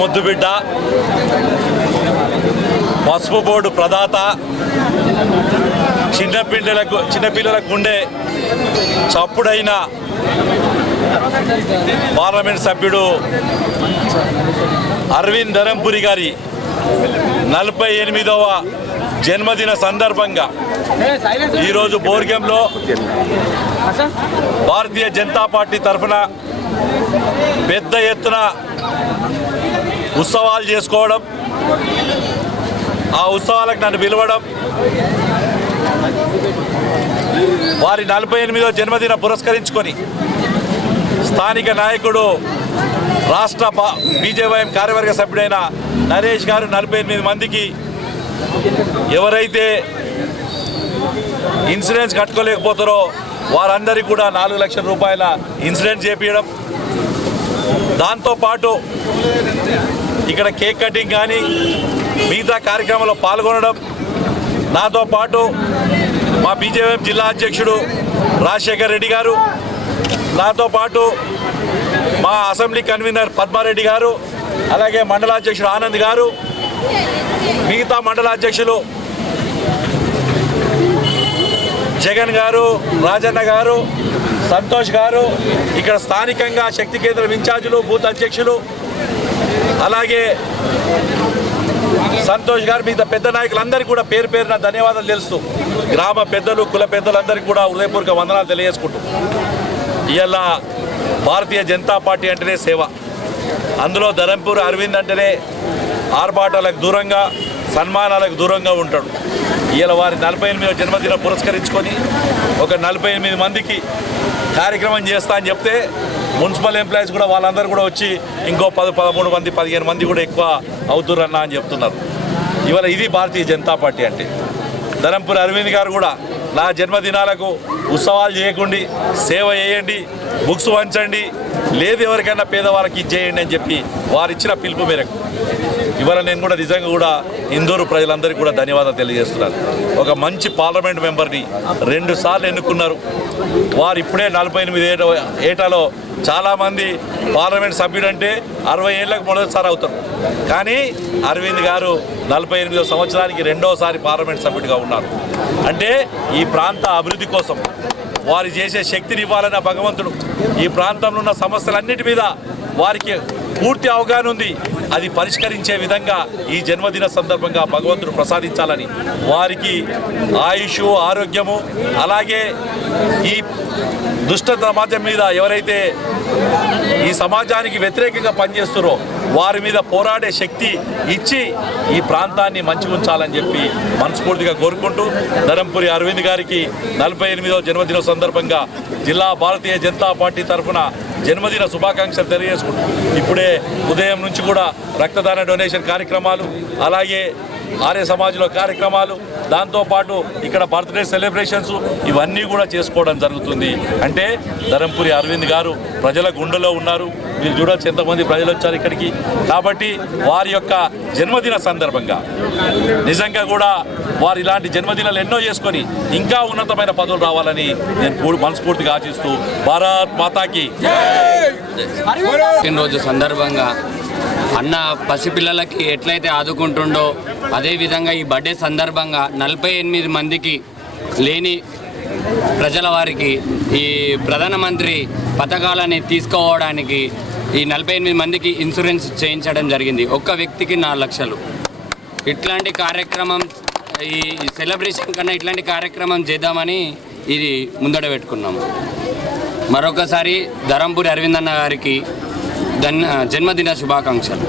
ముద్దుబిడ్డ, పసుపు బోర్డు ప్రదాత, చిన్నపిల్లలకు ఉండే చప్పుడైన పార్లమెంట్ సభ్యుడు అరవింద్ ధరంపురి గారి 48వ జన్మదిన సందర్భంగా ఈరోజు బోర్గంలో భారతీయ జనతా పార్టీ తరఫున పెద్ద ఎత్తున ఉత్సవాలు చేసుకోవడం, ఆ ఉత్సవాలకు నన్ను పిలవడం, వారి 48వ జన్మదిన పురస్కరించుకొని స్థానిక నాయకుడు రాష్ట్ర బీజేవైఎం కార్యవర్గ సభ్యుడైన నరేష్ గారు 48 మందికి ఎవరైతే ఇన్సూరెన్స్ కట్టుకోలేకపోతారో వారందరికీ కూడా 4 లక్షల రూపాయల ఇన్సూరెన్స్ చేపించడం, దాంతోపాటు ఇక్కడ కేక్ కటింగ్ కానీ మిగతా కార్యక్రమంలో పాల్గొనడం, నాతో పాటు మా బీజేపీ జిల్లా అధ్యక్షుడు రాజశేఖర్ రెడ్డి గారు, నాతో పాటు మా అసెంబ్లీ కన్వీనర్ పద్మారెడ్డి గారు, అలాగే మండలాధ్యక్షుడు ఆనంద్ గారు, మిగతా మండలాధ్యక్షులు జగన్ గారు, రాజన్న గారు, సంతోష్ గారు, ఇక్కడ స్థానికంగా శక్తి కేంద్రం ఇన్ఛార్జీలు, బూత్ అధ్యక్షులు, అలాగే సంతోష్ గారు, మిగతా పెద్ద నాయకులందరికీ కూడా పేరు పేరున ధన్యవాదాలు తెలుస్తూ గ్రామ పెద్దలు, కుల పెద్దలందరికీ కూడా హృదయపూర్వక వందనాలు తెలియజేసుకుంటూ, ఇవాళ భారతీయ జనతా పార్టీ అంటేనే సేవ, అందులో ధరంపూర్ అరవింద్ అంటేనే ఆర్భాటాలకు దూరంగా, సన్మానాలకు దూరంగా ఉంటాడు. ఇవాళ వారి 48వ జన్మదిన పురస్కరించుకొని ఒక 48 మందికి కార్యక్రమం చేస్తా అని చెప్తే మున్సిపల్ ఎంప్లాయీస్ కూడా వాళ్ళందరూ కూడా వచ్చి ఇంకో 13 మంది 15 మంది కూడా ఎక్కువ అవుతురన్నా అని చెప్తున్నారు. ఇవాళ ఇది భారతీయ జనతా పార్టీ అంటే. ధరంపూర్ అరవింద్ గారు కూడా నా జన్మదినాలకు ఉత్సవాలు చేయకండి, సేవ చేయండి, బుక్స్ వంచండి, లేదు ఎవరికైనా పేదవాళ్ళకి ఇచ్చేయండి అని చెప్పి వారిచ్చిన పిలుపు మేరకు ఇవాళ నేను కూడా నిజంగా కూడా ఇందూరు ప్రజలందరికీ కూడా ధన్యవాదాలు తెలియజేస్తున్నాను. ఒక మంచి పార్లమెంట్ మెంబర్ని 2 సార్లు ఎన్నుకున్నారు. వారు ఇప్పుడే 48 ఏటాలో చాలామంది పార్లమెంట్ సభ్యుడంటే 60 ఏళ్ళకు మొదటిసారి అవుతారు, కానీ అరవింద్ గారు 48వ సంవత్సరానికి 2వసారి పార్లమెంట్ సభ్యుడిగా ఉన్నారు. అంటే ఈ ప్రాంత అభివృద్ధి కోసం వారు చేసే శక్తిని ఇవ్వాలన్న భగవంతుడు ఈ ప్రాంతంలో ఉన్న సమస్యలన్నిటి మీద వారికి పూర్తి అవగాహన ఉంది. అది పరిష్కరించే విధంగా ఈ జన్మదిన సందర్భంగా భగవంతుడు ప్రసాదించాలని వారికి ఆయుష్, ఆరోగ్యము, అలాగే ఈ దుష్ట సమాజం మీద ఎవరైతే ఈ సమాజానికి వ్యతిరేకంగా పనిచేస్తారో వారి మీద పోరాడే శక్తి ఇచ్చి ఈ ప్రాంతాన్ని మంచిగా ఉంచాలని చెప్పి మనస్ఫూర్తిగా కోరుకుంటూ ధరంపురి అరవింద్ గారికి 48వ జన్మదిన సందర్భంగా జిల్లా భారతీయ జనతా పార్టీ తరఫున జన్మదిన శుభాకాంక్షలు తెలియజేసుకుంటూ ఇప్పుడే ఉదయం నుంచి కూడా రక్తదాన డొనేషన్ కార్యక్రమాలు, అలాగే ఆర్య సమాజ్లో కార్యక్రమాలు, దాంతోపాటు ఇక్కడ బర్త్డే సెలబ్రేషన్స్ ఇవన్నీ కూడా చేసుకోవడం జరుగుతుంది. అంటే ధరంపురి అరవింద్ గారు ప్రజల గుండెలో ఉన్నారు. మీరు చూడొచ్చు ఎంతమంది ప్రజలు వచ్చారు ఇక్కడికి. కాబట్టి వారి యొక్క జన్మదిన సందర్భంగా నిజంగా కూడా వారు ఇలాంటి జన్మదినాలు ఎన్నో చేసుకొని ఇంకా ఉన్నతమైన పదవులు రావాలని నేను మనస్ఫూర్తిగా ఆశిస్తూ భారత్ మాతాకి రోజు సందర్భంగా అన్న పసిపిల్లలకి ఎట్లయితే ఆదుకుంటుండో అదేవిధంగా ఈ బర్త్డే సందర్భంగా 48 మందికి లేని ప్రజల వారికి ఈ ప్రధానమంత్రి పథకాలని తీసుకోవడానికి ఈ 48 మందికి ఇన్సూరెన్స్ చేయించడం జరిగింది. ఒక్క వ్యక్తికి 4 లక్షలు. ఇట్లాంటి కార్యక్రమం ఈ సెలబ్రేషన్ కన్నా ఇట్లాంటి కార్యక్రమం చేద్దామని ఇది ముందడ పెట్టుకున్నాము. మరొకసారి ధరంపురి అరవింద్ అన్న గారికి జన్మదిన శుభాకాంక్షలు.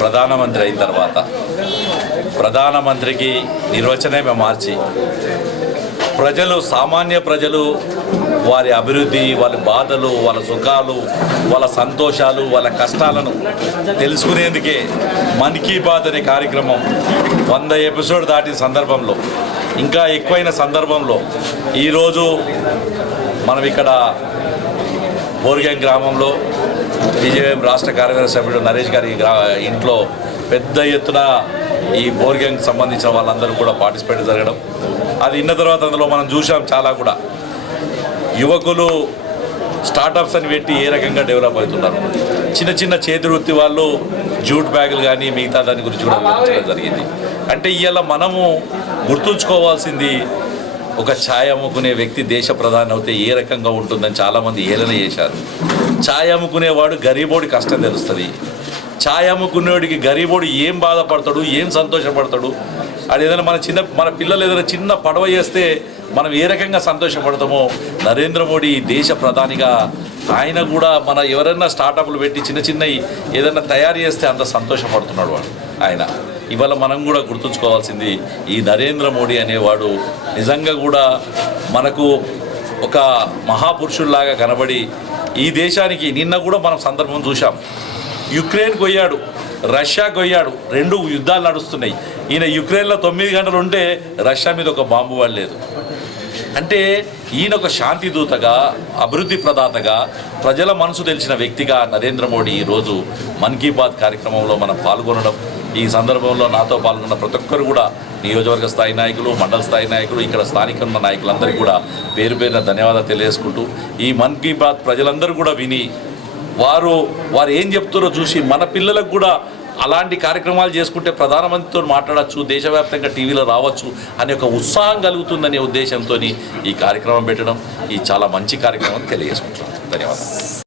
ప్రధానమంత్రి అయిన తర్వాత ప్రధానమంత్రికి నిర్వచనమే మార్చి ప్రజలు, సామాన్య ప్రజలు వారి అభివృద్ధి, వాళ్ళ బాధలు, వాళ్ళ సుఖాలు, వాళ్ళ సంతోషాలు, వాళ్ళ కష్టాలను తెలుసుకునేందుకే మన్ కీ బాత్ అనే కార్యక్రమం 100 ఎపిసోడ్ దాటిన సందర్భంలో, ఇంకా ఎక్కువైన సందర్భంలో ఈరోజు మనం ఇక్కడ బోర్గం గ్రామంలో బీజేపీ రాష్ట్ర కార్యవర్గ సభ్యుడు నరేష్ గారి ఇంట్లో పెద్ద ఎత్తున ఈ బోర్గంకి సంబంధించిన వాళ్ళందరూ కూడా పార్టిసిపేట్ జరగడం, అది విన్న తర్వాత అందులో మనం చూసాం చాలా కూడా యువకులు స్టార్టప్స్ అని పెట్టి ఏ రకంగా డెవలప్ అవుతున్నారు. చిన్న చిన్న చేతి వృత్తి వాళ్ళు జూట్ బ్యాగులు కానీ మిగతా దాని గురించి కూడా వివరించడం జరిగింది. అంటే ఇవాళ మనము గుర్తుంచుకోవాల్సింది, ఒక ఛాయ్ అమ్ముకునే వ్యక్తి దేశ ప్రధాని అవుతే ఏ రకంగా ఉంటుందని చాలామంది ఏలన చేశారు. ఛాయ్ అమ్ముకునేవాడు గరీబోడి కష్టం తెలుస్తుంది. ఛాయ్ అమ్ముకునేవాడికి గరీబోడు ఏం బాధపడతాడు, ఏం సంతోషపడతాడు, అది ఏదైనా మన పిల్లలు ఏదైనా చిన్న పడవ చేస్తే మనం ఏ రకంగా సంతోషపడతామో, నరేంద్ర మోడీ దేశ ప్రధానిగా ఆయన కూడా మన ఎవరైనా స్టార్టప్లు పెట్టి చిన్న చిన్నవి ఏదైనా తయారు చేస్తే అంత సంతోషపడుతున్నాడు వాడు ఆయన. ఇవాళ మనం కూడా గుర్తుంచుకోవాల్సింది, ఈ నరేంద్ర మోడీ అనేవాడు నిజంగా కూడా మనకు ఒక మహాపురుషుల్లాగా కనబడి ఈ దేశానికి నిన్న కూడా మనం సందర్భం చూసాం. యుక్రెయిన్కి పోయాడు, రష్యాకి పోయాడు, 2 యుద్ధాలు నడుస్తున్నాయి. ఈయన యుక్రెయిన్లో 9 గంటలు ఉంటే రష్యా మీద ఒక బాంబు పడలేదు. అంటే ఈయన ఒక శాంతి దూతగా, అభివృద్ధి ప్రదాతగా, ప్రజల మనసు తెలిసిన వ్యక్తిగా నరేంద్ర మోడీ ఈరోజు మన్ కీ బాత్ కార్యక్రమంలో మనం పాల్గొనడం, ఈ సందర్భంలో నాతో పాల్గొన్న ప్రతి ఒక్కరు కూడా నియోజకవర్గ స్థాయి నాయకులు, మండల స్థాయి నాయకులు, ఇక్కడ స్థానికంగా నాయకులందరికీ కూడా పేరు పేరున ధన్యవాదాలు తెలియజేసుకుంటూ, ఈ మన్ కీ బాత్ ప్రజలందరూ కూడా విని వారు ఏం చెప్తారో చూసి మన పిల్లలకు కూడా అలాంటి కార్యక్రమాలు చేసుకుంటే ప్రధానమంత్రితో మాట్లాడచ్చు, దేశవ్యాప్తంగా టీవీలో రావచ్చు అనే ఒక ఉత్సాహం కలుగుతుందనే ఉద్దేశంతో ఈ కార్యక్రమం పెట్టడం, ఈ చాలా మంచి కార్యక్రమం తెలియజేసుకుంటున్నాను. ధన్యవాదాలు.